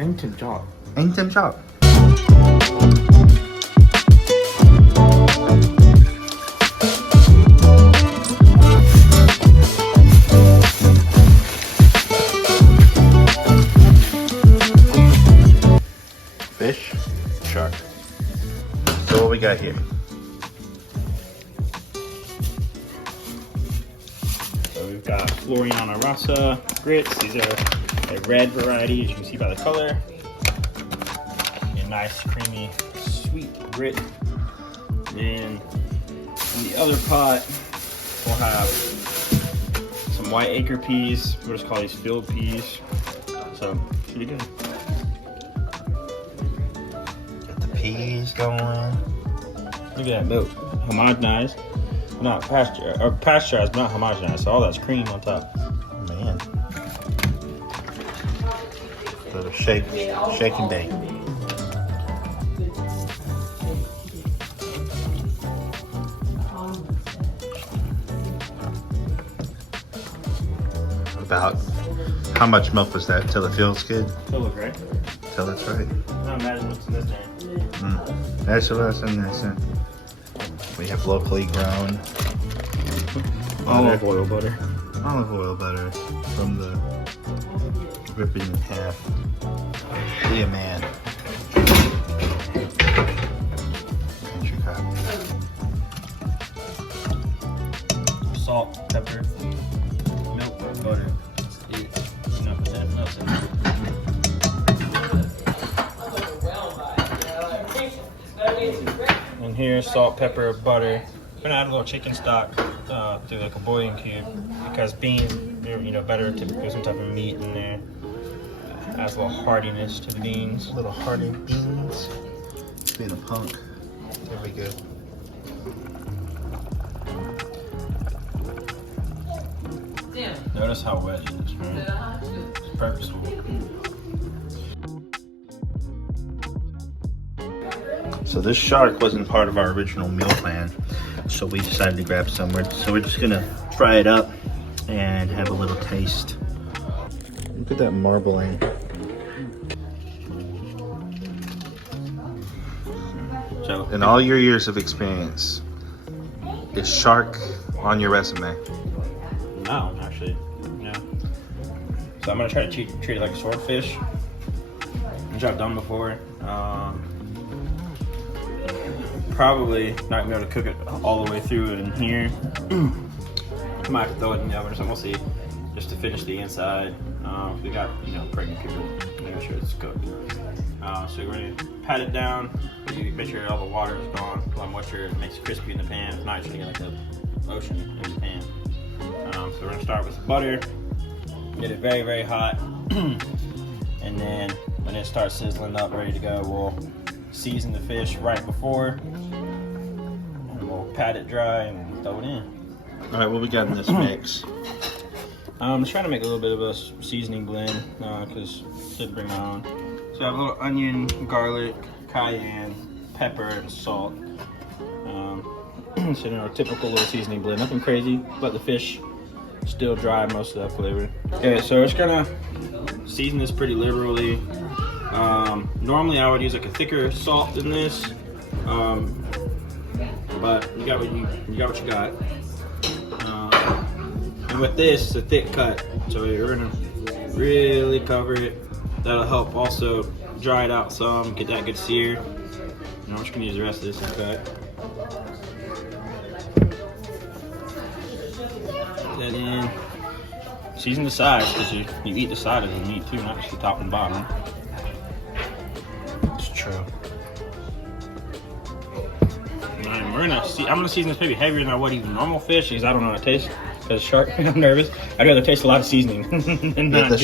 Ancient chop. Ancient chop. Fish, shark. So what we got here? So we've got Floriana Rasa grits. These are a red variety, as you can see by the color. A nice, creamy, sweet grit. And in the other pot, we'll have some white acre peas. We'll just call these field peas. So, should be good. Peas going. Look at that milk, homogenized, not pasteurized, but not homogenized. So all that's cream on top. Oh, man, little shake and bake. About how much milk was that till it feels good? Still look right. Till it's right. Not imagine what's in this thing. That's what I was in there. We have locally grown Olive oil butter. Olive oil butter from the ripping in half. Be a man. Country crop. Salt, pepper, milk, butter. That's it. Nothing else in there. And here's salt, pepper, butter. We're gonna add a little chicken stock through like a boiling cube because beans, better to put some type of meat in there. Adds a little hardiness to the beans. A little hardy beans. Being a punk. There we go. Notice how wet it is, right? It's purposeful. So this shark wasn't part of our original meal plan, so we decided to grab some. So we're just gonna fry it up and have a little taste. Look at that marbling. So, In all your years of experience, is shark on your resume? no, actually, no. So I'm gonna try to treat it like a swordfish, which I've done before. Probably not gonna be able to cook it all the way through in here. Might have to throw it in the oven or something. We'll see. Just to finish the inside. We got pregnant people. Make sure it's cooked. So we're gonna pat it down. Make sure all the water is gone. All the moisture makes it crispy in the pan. If not, you're gonna get like the ocean in the pan. So we're gonna start with the butter. Get it very, very hot. And then when it starts sizzling up, ready to go, we'll season the fish right before. And we'll pat it dry and throw it in. All right, what we got in this mix? I'm just trying to make a little bit of a seasoning blend because I did bring my own. So I have a little onion, garlic, cayenne, pepper, and salt. So typical little seasoning blend, nothing crazy, but the fish still dry most of that flavor. Okay, so we're just gonna season this pretty liberally. Normally I would use like a thicker salt than this, but you got what you got. And with this, it's a thick cut, so you're gonna really cover it. That'll help also dry it out some, get that good sear. And I'm just gonna use the rest of this and cut. Put that in. Season the sides, because you eat the side of the meat too, not just the top and bottom. It's true. Alright, I'm gonna season this maybe heavier than I would even normal fish, because I don't know how it tastes. Because shark, I'm nervous. I'd rather taste a lot of seasoning than not The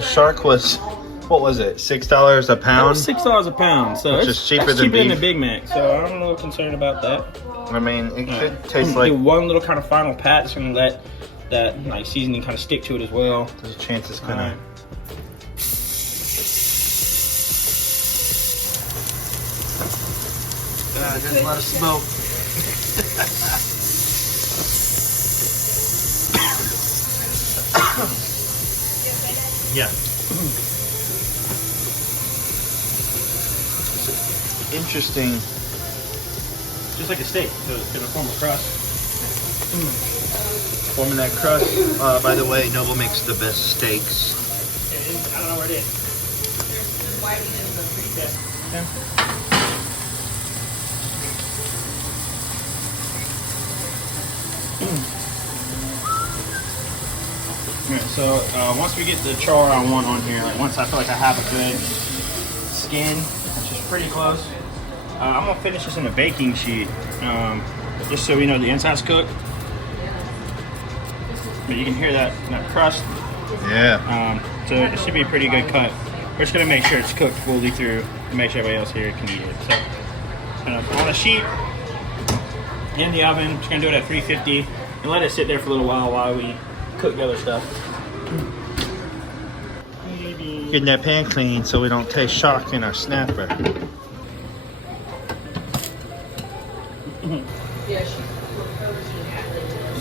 shark was, what was it? $6 a pound. It was $6 a pound, so it's cheaper than the Big Mac. So I'm a little concerned about that. I mean, it could taste like. Do one little kind of final pat that's gonna let that like seasoning kind of stick to it as well. There's a chance it's gonna. There's a lot of smoke. Yeah. interesting. Just like a steak, so it's gonna form a crust. Forming that crust. By the way, Noble makes the best steaks. I don't know where it is. Alright, so once we get the char I want on here, like once I feel like I have a good skin, which is pretty close, I'm gonna finish this in a baking sheet, just so we know the inside's cooked. But you can hear that crust. Yeah. So it should be a pretty good cut. We're just gonna make sure it's cooked fully through and make sure everybody else here can eat it. So on a sheet, in the oven, just gonna do it at 350 and let it sit there for a little while we cook the other stuff. Getting that pan clean so we don't taste shark in our snapper.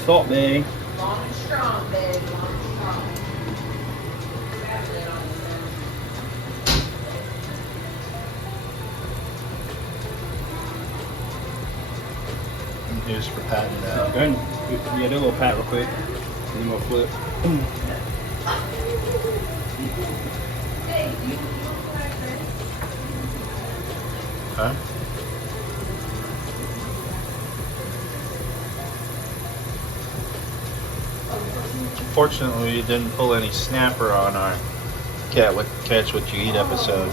Salt bay. Long and strong, babe. Long and strong. Here's for patting it out. Go ahead and do a little pat real quick. And then we'll flip. Okay. Fortunately, we didn't pull any snapper on our Catch What You Eat episode.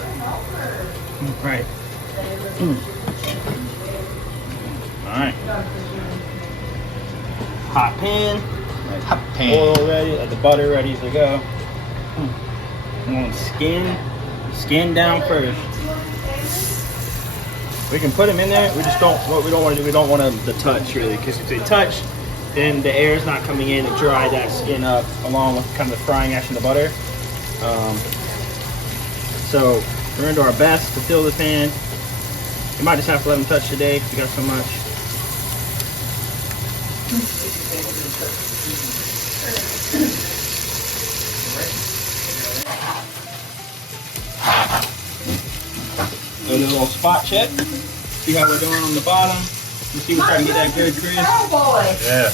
Right. Alright. Hot pan. Hot pan. Oil ready. The butter ready to go. I'm going to skin down first. We can put them in there. We just don't. What we don't want to do. We don't want them to touch really, because if they touch, then the air is not coming in to dry that skin up, along with kind of the frying action of the butter. So we're going to do our best to fill the pan. You might just have to let them touch today because we got so much. Do a little spot check. See how we're doing on the bottom. You see, we're trying to get that good crisp. Oh boy. Yeah.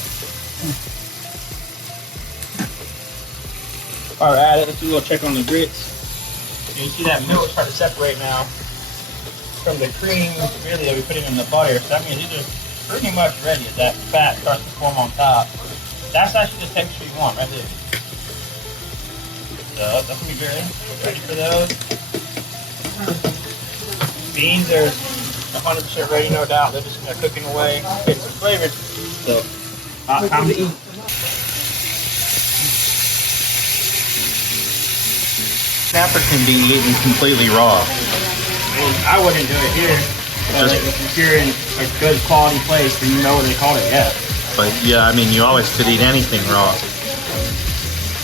While we're at it, let's do a little check on the grits. You see that milk starting to separate now from the cream, really, that we put in the butter. So that means these are pretty much ready. That fat starts to form on top. That's actually the texture you want right there. So that's gonna be good. Ready for those. Beans are 100% ready, no doubt. They're just cooking away, getting some flavor. So, time to eat. Snapper can be eaten completely raw. I wouldn't do it here. But if you're in a good quality place, then you know what they call it, yeah. But yeah, I mean, you always could eat anything raw.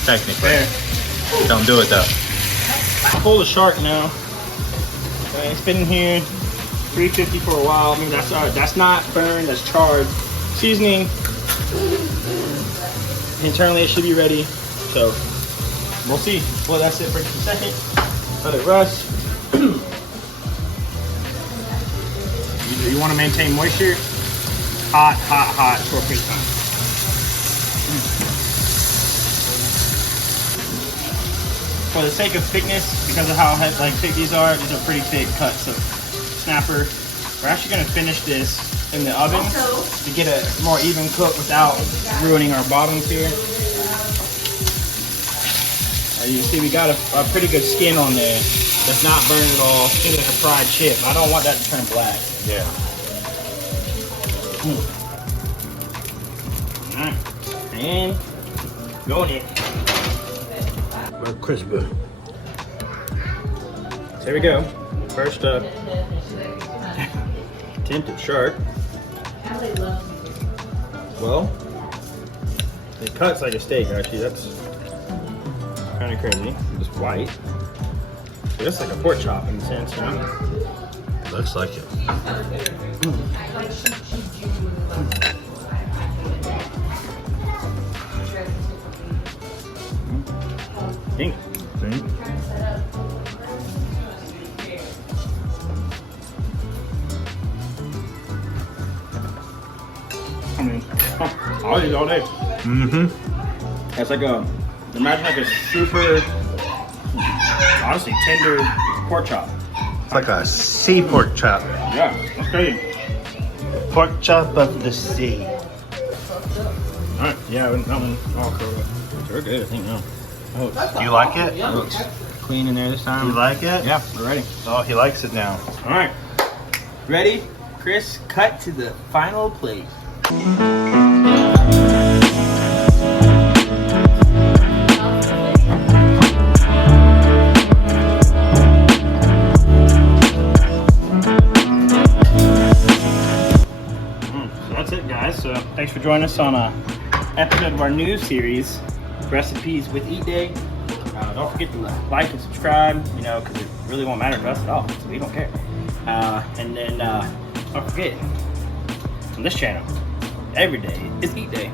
Technically. Fair. Don't do it though. Pull the shark now. Okay, it's been in here 350 for a while. I mean, that's not burned, that's charred. Seasoning. Internally, it should be ready. So, we'll see. Well, that's it for just a second. Let it rust. You want to maintain moisture. Hot for a quick time. For the sake of thickness, because of how thick these are pretty thick cuts of snapper. We're actually going to finish this in the oven to get a more even cook without ruining our bottoms here. You see we got a pretty good skin on there that's not burned at all. It's like a fried chip. I don't want that to turn black. Yeah. Alright, and going in. Well, crispy. So here we go. First attempt at shark. Well, it cuts like a steak actually. That's kind of crazy. It's white. So that's like a pork chop in a sense, you know? Looks like it. Dink. I mean, I'll eat all day. Mm-hmm. It's like imagine like a super, honestly, tender pork chop. It's like a sea pork chop. Yeah, that's crazy. Pork chop of the sea. All right, yeah, that one all curled up. They're good, I think, now. Oh, Do you like it? it looks clean in there this time. You like it? Yeah, we're ready. Oh, he likes it now. All right, ready? Chris, cut to the final plate. So that's it, guys. So thanks for joining us on a episode of our new series, Recipes with EatDay. Don't forget to like and subscribe, you know, because it really won't matter to us at all, so we don't care. And then don't forget, on this channel, every day is Eat Day.